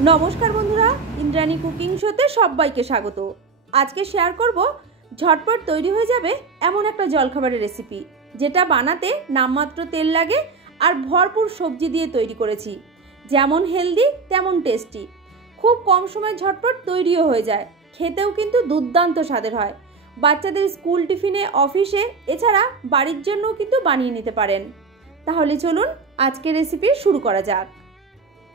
नमस्कार बंधुरा इंद्राणी कुकिंग शोते सबाइके स्वागत। आज के शेयर करब झटपट तैरी हो जाबे एमन एक जलखाबारेर रेसिपि जेटा बानाते नाममात्र तेल लागे और भरपुर सब्जी दिए तैरी करेछि। जेमन हेल्दी तेमन टेस्टी, खूब कम समय झटपट तैरिও हो जाए, खेतेও किन्तु दुर्दान्त स्वादेर हय। बाच्चादेर स्कूल टिफिने अफिसे एछाड़ा बाड़िर जन्यও किन्तु बानिये निते पारेन। ताहले चलुन आजकेर रेसिपि शुरू करा जाक।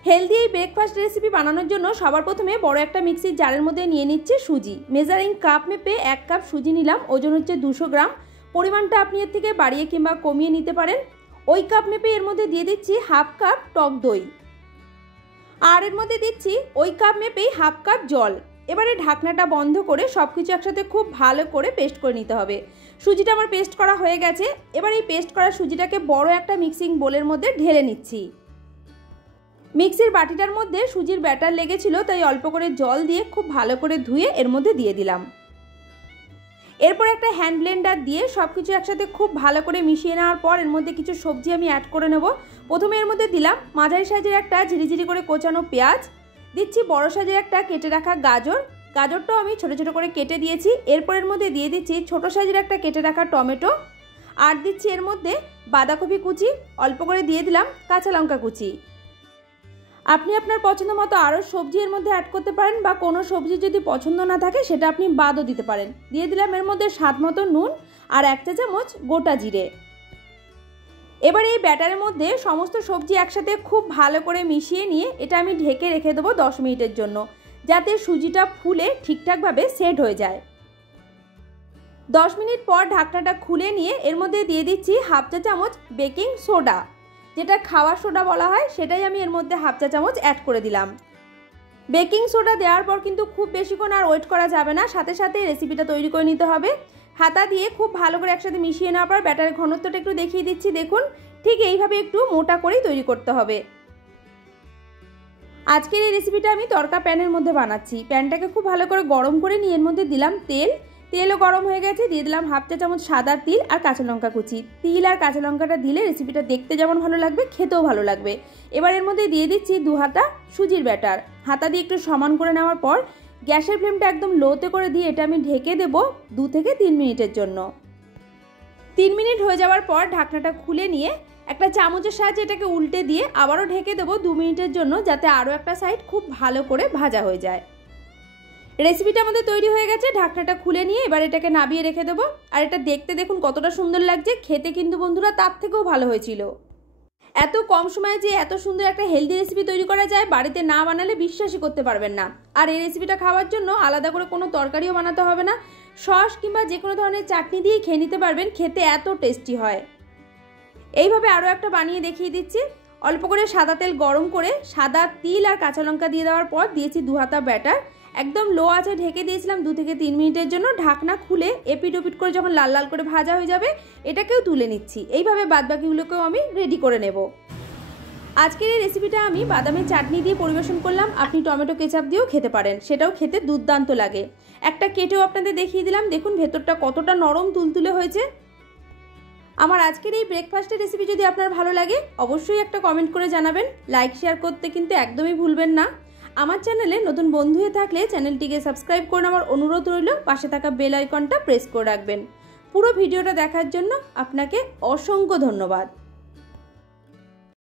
हेल्दी এই ব্রেকফাস্ট রেসিপি বানানোর জন্য সবার প্রথমে বড় একটা মিক্সির জারের মধ্যে নিয়ে নিচ্ছে সুজি। মেজারিং কাপ মেপে 1 কাপ সুজি নিলাম, ওজন হচ্ছে 200 গ্রাম। পরিমাণটা আপনি এর থেকে বাড়িয়ে কিংবা কমিয়ে নিতে পারেন। ওই কাপ মেপে এর মধ্যে দিয়ে দিচ্ছি হাফ কাপ টক দই, আর এর মধ্যে দিচ্ছি ওই কাপ মেপেই হাফ কাপ জল। এবারে ঢাকনাটা বন্ধ করে সবকিছু একসাথে খুব ভালো করে পেস্ট করে নিতে হবে। সুজিটা আমার পেস্ট করা হয়ে গেছে। এবার এই পেস্ট করা সুজিটাকে বড় একটা মিক্সিং বোলের মধ্যে ঢেলে নিচ্ছি। মিক্সির বাটিটার মধ্যে সুজির ব্যাটার লেগেছিল, তাই অল্প করে জল দিয়ে খুব ভালো করে ধুয়ে এর মধ্যে দিয়ে দিলাম। এরপর একটা হ্যান্ড ব্লেন্ডার দিয়ে সবকিছু একসাথে খুব ভালো করে মিশিয়ে নেওয়ার পর এর মধ্যে কিছু সবজি আমি অ্যাড করে নেব। প্রথমে এর মধ্যে দিলাম মাঝারি সাইজের একটা ঝিরিঝিরি করে কোচানো পেঁয়াজ, দিচ্ছি বড় সাইজের একটা কেটে রাখা গাজর, গাজরটাও আমি ছোট ছোট করে কেটে দিয়েছি। এরপর এর মধ্যে দিয়ে দিচ্ছি ছোট সাইজের একটা কেটে রাখা টমেটো, আর দিচ্ছি এর মধ্যে বাঁধাকপি কুচি, অল্প করে দিয়ে দিলাম কাঁচা লঙ্কা কুচি। আপনি আপনার পছন্দ মতো আরও সবজি এর মধ্যে অ্যাড করতে পারেন, বা কোনো সবজি যদি পছন্দ না থাকে সেটা আপনি বাদও দিতে পারেন। দিয়ে দিলাম এর মধ্যে স্বাদ মতো নুন আর 1 চা চামচ গোটা জিরে। এবার এই ব্যাটারের মধ্যে সমস্ত সবজি একসাথে খুব ভালো করে মিশিয়ে নিয়ে এটা আমি ঢেকে রেখে দেবো 10 মিনিটের জন্য, যাতে সুজিটা ফুলে ঠিকঠাকভাবে সেট হয়ে যায়। 10 মিনিট পর ঢাকনাটা খুলে নিয়ে এর মধ্যে দিয়ে দিচ্ছি হাফ চা চামচ বেকিং সোডা, যেটা খাওয়ার সোডা বলা হয়, সেটাই আমি এর মধ্যে হাফ চা চামচ অ্যাড করে দিলাম। বেকিং সোডা দেওয়ার পর কিন্তু খুব বেশিক্ষণ আর ওয়েট করা যাবে না, সাথে সাথে রেসিপিটা তৈরি করে নিতে হবে। হাতা দিয়ে খুব ভালো করে একসাথে মিশিয়ে নেওয়ার পর ব্যাটারের ঘনত্বটা একটু দেখিয়ে দিচ্ছি। দেখুন, ঠিক এইভাবে একটু মোটা করেই তৈরি করতে হবে। আজকের এই রেসিপিটা আমি তড়কা প্যানের মধ্যে বানাচ্ছি। প্যানটাকে খুব ভালো করে গরম করে নিয়ে এর মধ্যে দিলাম তেল। তেলও গরম হয়ে গেছে, দিয়ে দিলাম হাফ চা চামচ সাদা তিল আর কাঁচা লঙ্কা কুচি। তিল আর কাঁচা লঙ্কাটা দিলে রেসিপিটা দেখতে যেমন ভালো লাগবে, খেতেও ভালো লাগবে। এবার এর মধ্যে দিয়ে দিচ্ছি 2 হাতা সুজির ব্যাটার। হাতা দিয়ে একটু সমান করে নেওয়ার পর গ্যাসের ফ্লেমটা একদম লোতে করে দিয়ে এটা আমি ঢেকে দেবো 2 থেকে 3 মিনিটের জন্য। 3 মিনিট হয়ে যাওয়ার পর ঢাকনাটা খুলে নিয়ে একটা চামচের সাহায্যে এটাকে উল্টে দিয়ে আবারও ঢেকে দেবো 2 মিনিটের জন্য, যাতে আরও একটা সাইড খুব ভালো করে ভাজা হয়ে যায়। রেসিপিটা আমাদের তৈরি হয়ে গেছে। ঢাকনাটা খুলে নিয়ে এবার এটাকে নামিয়ে রেখে দেবো। আর এটা দেখতে দেখুন কতটা সুন্দর লাগছে, খেতে কিন্তু বন্ধুরা তার থেকেও ভালো হয়েছিল। এত কম সময়ে যে এত সুন্দর একটা হেলদি রেসিপি তৈরি করা যায়, বাড়িতে না বানালে বিশ্বাসই করতে পারবেন না। আর এই রেসিপিটা খাওয়ার জন্য আলাদা করে কোনো তরকারিও বানাতে হবে না, সস কিংবা যে কোনো ধরনের চাটনি দিয়েই খেয়ে নিতে পারবেন, খেতে এত টেস্টি হয়। এইভাবে আরও একটা বানিয়ে দেখিয়ে দিচ্ছি। অল্প করে সাদা তেল গরম করে সাদা তিল আর কাঁচা লঙ্কা দিয়ে দেওয়ার পর দিয়েছি 2 হাতা ব্যাটার। একদম লো আঁচে ঢেকে দিয়েছিলাম 2 থেকে 3 মিনিটের জন্য। ঢাকনা খুলে এপিট ওপিট করে যখন লাল লাল করে ভাজা হয়ে যাবে এটাকেও তুলে নিচ্ছি। এইভাবে বাদবাকিগুলোকেও আমি রেডি করে নেব। আজকের এই রেসিপিটা আমি বাদামের চাটনি দিয়ে পরিবেশন করলাম। আপনি টমেটো কেচাপ দিয়েও খেতে পারেন, সেটাও খেতে দুর্দান্ত লাগে। একটা কেটেও আপনাদের দেখিয়ে দিলাম, দেখুন ভেতরটা কতটা নরম তুলতুলে হয়েছে। আমার আজকের এই ব্রেকফাস্টের রেসিপি যদি আপনার ভালো লাগে অবশ্যই একটা কমেন্ট করে জানাবেন। লাইক শেয়ার করতে কিন্তু একদমই ভুলবেন না। আমার চ্যানেলে নতুন বন্ধু হয়ে থাকলে চ্যানেলটিকে সাবস্ক্রাইব করে আমার অনুরোধ রইল, পাশে থাকা বেল আইকনটা প্রেস করে রাখবেন। পুরো ভিডিওটা দেখার জন্য আপনাকে অসংখ্য ধন্যবাদ।